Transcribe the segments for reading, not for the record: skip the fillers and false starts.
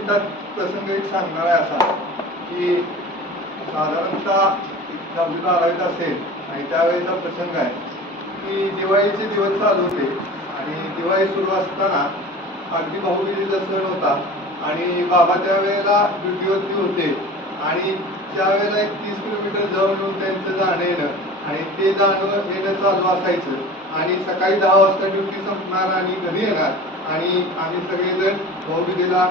मिनिटात प्रसंग एक सांगणार आहे असा की साधारणतः 10वी-12वीत असेल आणि त्यावेळेचा प्रसंग आहे की दिवाळीचे दिवस चालू होते आणि दिवाळी सुरू असताना अगदी भाऊबीजेचा सण होता आणि बाबा त्यावेळेला ड्युटीवरती होते आणि त्यावेळेला एक 30 किलोमीटर जाऊन येऊन त्यांचं जाणं येणं आणि ते जाणं येणं चालू असायचं आणि सकाळी 10 वाजता ड्युटी संपणार आणि घरी येणार आणि आम्ही सगळेजण भाऊबीजेला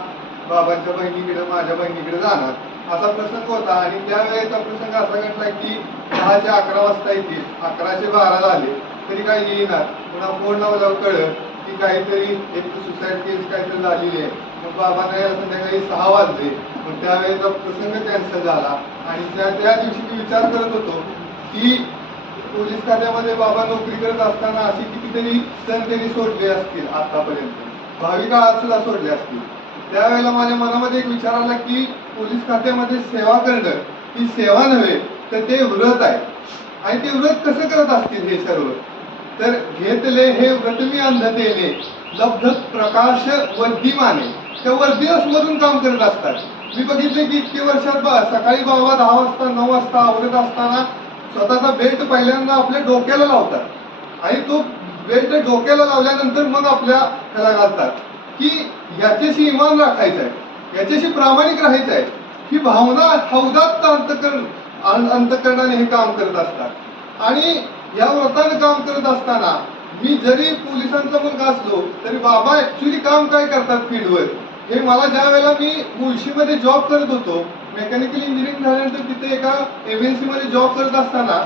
बाबांच्या बहिणीकडे माझ्या बहिणीकडे जाणार असा प्रसंग होता. आणि त्यावेळेचा प्रसंग असा घडला की 10 ते 11 वाजता येतील, 11 ते 12 झाले तरी काही येईनात. पुन्हा फोन लावल्यावर कळलं की काहीतरी एक सुसाईड केस काहीतरी झालेली आहे. मग बाबांना या संध्याकाळी 6 वाजले. मग त्यावेळेचा प्रसंग कॅन्सल झाला आणि त्या दिवशी मी विचार करत होतो की पोलीस खात्यामध्ये बाबा नोकरी करत असताना अशी कितीतरी सण त्यांनी सोडले असतील आतापर्यंत, भावी काळात सुद्धा सोडले असतील. त्यावेळेला माझ्या मनामध्ये एक विचार आला की पोलीस खात्यामध्ये सेवा करणं ही सेवा नव्हे तर ते व्रत आहे. आणि ते व्रत कसं करत असतील हे सर्व, तर घेतले हे व्रत मी अंधतेने लब्ध प्रकाश वर्धीमाने, त्या वर्धीला स्मरून काम करत असतात. मी बघितले की इतके वर्षात सकाळी बाबा 10 वाजता 9 वाजता आवरत असताना स्वतःचा बेल्ट पहिल्यांदा आपल्या डोक्याला लावतात आणि तो बेल्ट डोक्याला लावल्यानंतर मग आपल्या त्याला घालतात की याच्याशी इमान राखायचं आहे, याच्याशी प्रामाणिक राहायचं आहे. ही भावना हौदात अंतकरणाने हे काम करत असतात. आणि या व्रताने काम करत असताना मी जरी पोलिसांचा मुलगा असलो तरी बाबा ऍक्च्युली काम काय करतात फील्डवर हे मला ज्या वेळेला मी मुळशीमध्ये जॉब करत होतो, मेकॅनिकल इंजिनिअरिंग झाल्यानंतर तिथे एका MNC मध्ये जॉब करत असताना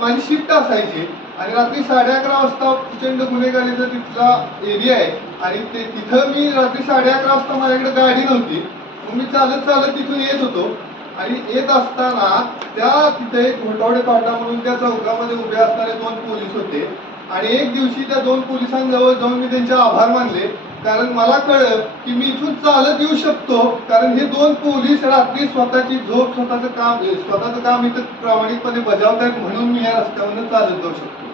माझी शिफ्ट असायची आणि रात्री 11:30 वाजता प्रचंड गुन्हेगारीचा तिथला एरिया आहे आणि तिथं मी रात्री 11:30 वाजता माझ्याकडे गाडी नव्हती. मग मी चालत चालत तिथून येत होतो आणि येत असताना त्या तिथे एक घोटावडे पाटा म्हणून त्या चौकामध्ये उभे असणारे 2 पोलीस होते आणि एक दिवशी त्या 2 पोलिसांजवळ जाऊन मी त्यांचे आभार मानले. कारण मला कळलं की मी इथून चालत येऊ शकतो कारण हे 2 पोलीस रात्री स्वतःची झोप स्वतःचं काम इथं प्रामाणिकपणे बजावतायत म्हणून मी या रस्त्यावरून चालत जाऊ शकतो.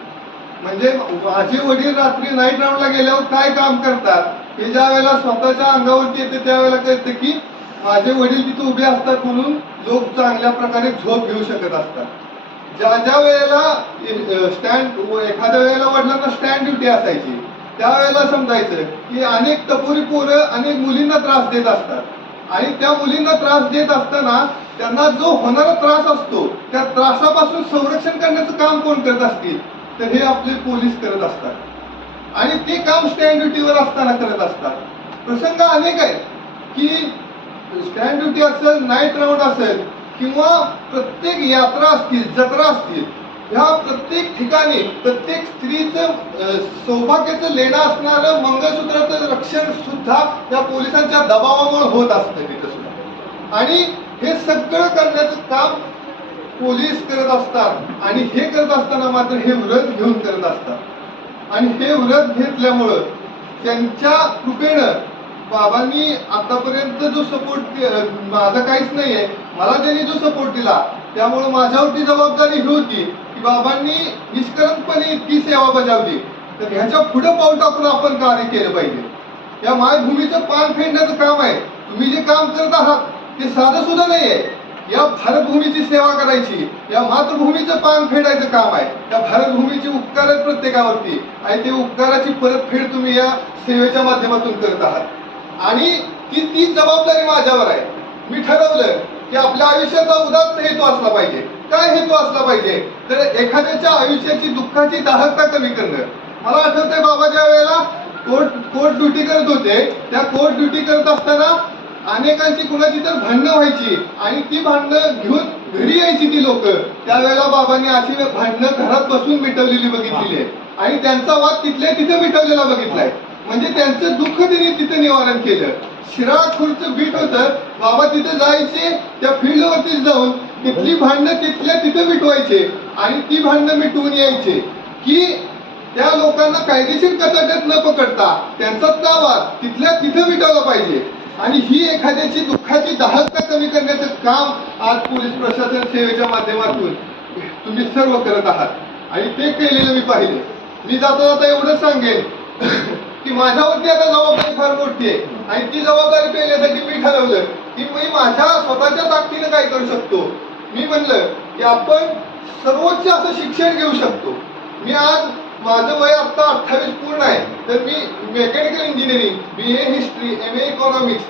म्हणजे माझे वडील रात्री नाईट राऊंडला गेल्यावर काय काम करतात हे ज्या वेळेला स्वतःच्या अंगावरती येते त्यावेळेला कळते की माझे वडील तिथे उभे असतात म्हणून लोक चांगल्या प्रकारे झोप घेऊ शकत असतात. ज्या वेळेला एखाद्या वेळेला वडिलांना स्टँड ड्युटी असायची त्यावेळेला समजायचं की अनेक टपोरी पोरं अनेक मुलींना त्रास देत असतात आणि त्या मुलींना त्रास देत असताना त्यांना जो होणारा त्रास असतो त्या त्रासापासून संरक्षण करण्याचं काम कोण करत असतील तर हे आपले पोलीस करत असतात आणि ते काम स्टँड ड्युटीवर असताना करत असतात. प्रसंग अनेक आहेत की स्टँड ड्युटी असेल, नाईट राऊंड असेल किंवा प्रत्येक यात्रा असतील, जत्रा असतील, ह्या प्रत्येक ठिकाणी प्रत्येक स्त्रीचं सौभाग्याचं लेणं असणारं मंगळसूत्राचं रक्षण सुद्धा त्या पोलिसांच्या दबावामुळे होत असतं तिथं सुद्धा. आणि हे सगळं करण्याचं काम पोलीस करत असतात आणि हे करत असताना मात्र हे व्रत घेऊन करत असतात. आणि हे व्रत घेतल्यामुळं त्यांच्या कृपेनं बाबांनी आतापर्यंत जो सपोर्ट माझा काहीच नाहीये, मला त्यांनी जो सपोर्ट दिला त्यामुळे माझ्यावरती जबाबदारी ही होती की बाबांनी निष्कलंकपणे इतकी सेवा बजावली तर ह्याच्या पुढे पाऊल टाकून आपण कार्य केलं पाहिजे. या मायभूमीचं पान फेडण्याचं काम आहे. तुम्ही जे काम करत आहात ते साधं सुद्धा नाहीये. या भारतभूमीची सेवा करायची, या मातृभूमीचं पान फेडायचं काम आहे. या भारतभूमीचे उपकार आहेत प्रत्येकावरती आणि ते उपकाराची परतफेड तुम्ही या सेवेच्या माध्यमातून करत आहात आणि ती जबाबदारी माझ्यावर आहे. मी ठरवलं की आपल्या आयुष्याचा उदात्त हेतू असला पाहिजे. काय हेतू असला पाहिजे तर एखाद्याच्या आयुष्याची दुःखाची दाहकता कमी करणं. मला आठवतंय बाबा ज्या वेळेला कोर्ट ड्युटी करत होते त्या कोर्ट ड्युटी करत असताना अनेकांची कुणाची तर भांडणं व्हायची आणि ती भांडणं घेऊन घरी यायची ती लोक. त्यावेळेला बाबांनी अशी भांडणं घरात बसून मिटवलेली बघितलेली आहे आणि त्यांचा वाद तिथल्या तिथे मिटवलेला बघितलाय. म्हणजे त्यांचं दुःख त्यांनी तिथे निवारण केलं. शिराळखुर्दचं बीट होतं, बाबा तिथे जायचे त्या फील्डवरती जाऊन तिथली भांडणं तिथल्या तिथे मिटवायचे आणि ती भांडणं मिटवून यायचे की त्या लोकांना कायदेशीर कचाट्यात न पकडता त्यांचा वाद तिथल्या तिथे मिटवला पाहिजे. आणि ही एखाद्याची दुःखाची दाहकता कमी करण्याचं काम आज पोलीस प्रशासन सेवेच्या माध्यमातून तुम्ही सर्व करत आहात आणि ते केलेलं मी पाहिले. मी जाता जाता एवढं सांगेन की माझ्यावरती आता जबाबदारी फार मोठी आहे आणि ती जबाबदारी पेलण्यासाठी मी ठरवलं की मी माझ्या स्वतःच्या ताकदीनं काय करू शकतो. मी म्हणलं की आपण सर्वोच्च असं शिक्षण घेऊ शकतो. मी आज माझं वय आता 28 पूर्ण आहे, तर मी mechanical engineering, BA history, MA economics,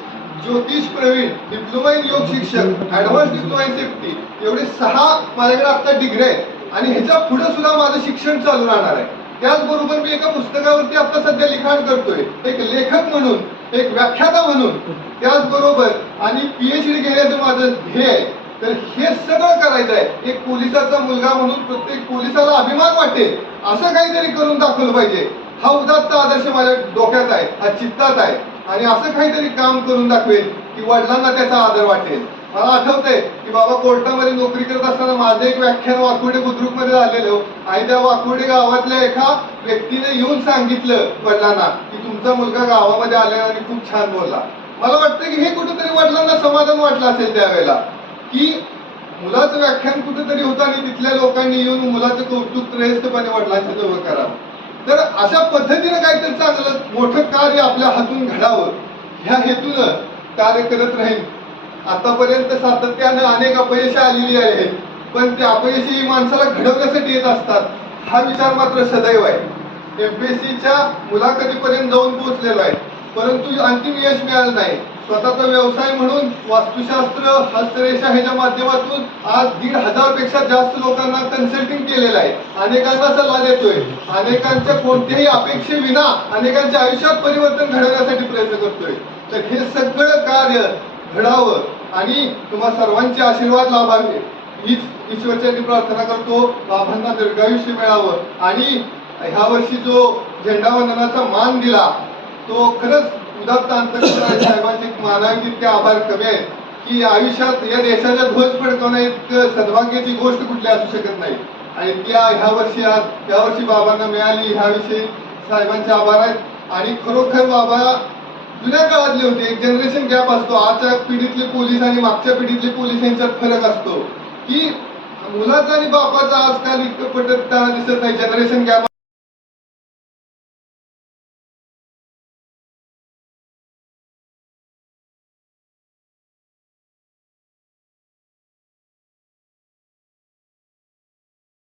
ज्योतिष प्रवीण, डिप्लोमा इन योग शिक्षक, ऍडव्हान्स डिप्लोमा इन सेफ्टी, एवढे 6 माझ्याकडे आता डिग्री आहेत आणि ह्याच्या पुढे सुद्धा माझं शिक्षण चालू राहणार आहे. त्याचबरोबर मी एका पुस्तकावरती आता सध्या लिखाण करतोय, एक लेखक म्हणून, एक व्याख्याता म्हणून, त्याचबरोबर आणि PhD घेण्याचं माझं ध्येय आहे. तर हे सगळं करायचं आहे. एक पोलिसाचा मुलगा म्हणून प्रत्येक पोलिसाला अभिमान वाटेल असं काहीतरी करून दाखवलं पाहिजे. हा उदात्त आदर्श माझ्या डोक्यात आहे, हा चित्तात आहे आणि असं काहीतरी काम करून दाखवेल की वडिलांना त्याचा आदर वाटेल. मला आठवतंय की बाबा कोर्टामध्ये नोकरी करत असताना माझं एक व्याख्यान वाकुर्डे बुद्रुकमध्ये झालेलं आणि त्या वाकुर्डे गावातल्या एका व्यक्तीने येऊन सांगितलं वडिलांना की तुमचा मुलगा गावामध्ये आला आणि खूप छान बोलला. मला वाटतं की हे कुठेतरी वडिलांना समाधान वाटलं असेल त्यावेळेला की मुलाचं व्याख्यान कुठेतरी होतं आणि तिथल्या लोकांनी येऊन मुलाचं कौतुक त्रयस्थपणे वडिलांच्या जवळ करावं. तर अशा पद्धतीनं काहीतरी चांगलं मोठं कार्य आपल्या हातून घडावं ह्या हेतूनं कार्य करत राहील. आतापर्यंत सातत्यानं अनेक अपयश आलेली आहेत, पण ते अपयशी माणसाला घडवण्यासाठी येत असतात हा विचार मात्र सदैव आहे. MPSCच्या मुलाखतीपर्यंत जाऊन पोहोचलेलो आहे, परंतु अंतिम यश मिळालं नाही. स्वतःचा व्यवसाय म्हणून वास्तुशास्त्र, हस्तरेषा ह्याच्या माध्यमातून आज 1,500 पेक्षा जास्त लोकांना कन्सल्टिंग केलेलं आहे. अनेकांना सल्ला देतोय, अनेकांच्या कोणत्याही अपेक्षेविना अनेकांच्या आयुष्यात परिवर्तन घडवण्यासाठी प्रयत्न करतोय. तर हे सगळं कार्य घडावं आणि तुम्हा सर्वांचे आशीर्वाद लाभावे हीच ईश्वरचरणी प्रार्थना करतो. बाबांना दीर्घायुष्य मिळावं आणि ह्या वर्षी जो झेंडावंदनाचा मान दिला तो खरंच उदात्त अंतकरण साहेबांचे मानावे तितके आभार कमी आहेत की आयुष्यात या देशाचा ध्वज फडकवणं इतकं सद्भाग्याची गोष्ट कुठली असू शकत नाही आणि त्या ह्या वर्षी बाबांना मिळाली ह्याविषयी साहेबांचे आभार आहेत. आणि खरोखर बाबा जुन्या काळातले होते. एक जनरेशन गॅप असतो. आजच्या पिढीतले पोलीस आणि मागच्या पिढीतले पोलीस यांच्यात फरक असतो की मुलाचा आणि बापाचा आजकाल इतकं पटत दिसत नाही. Generation gap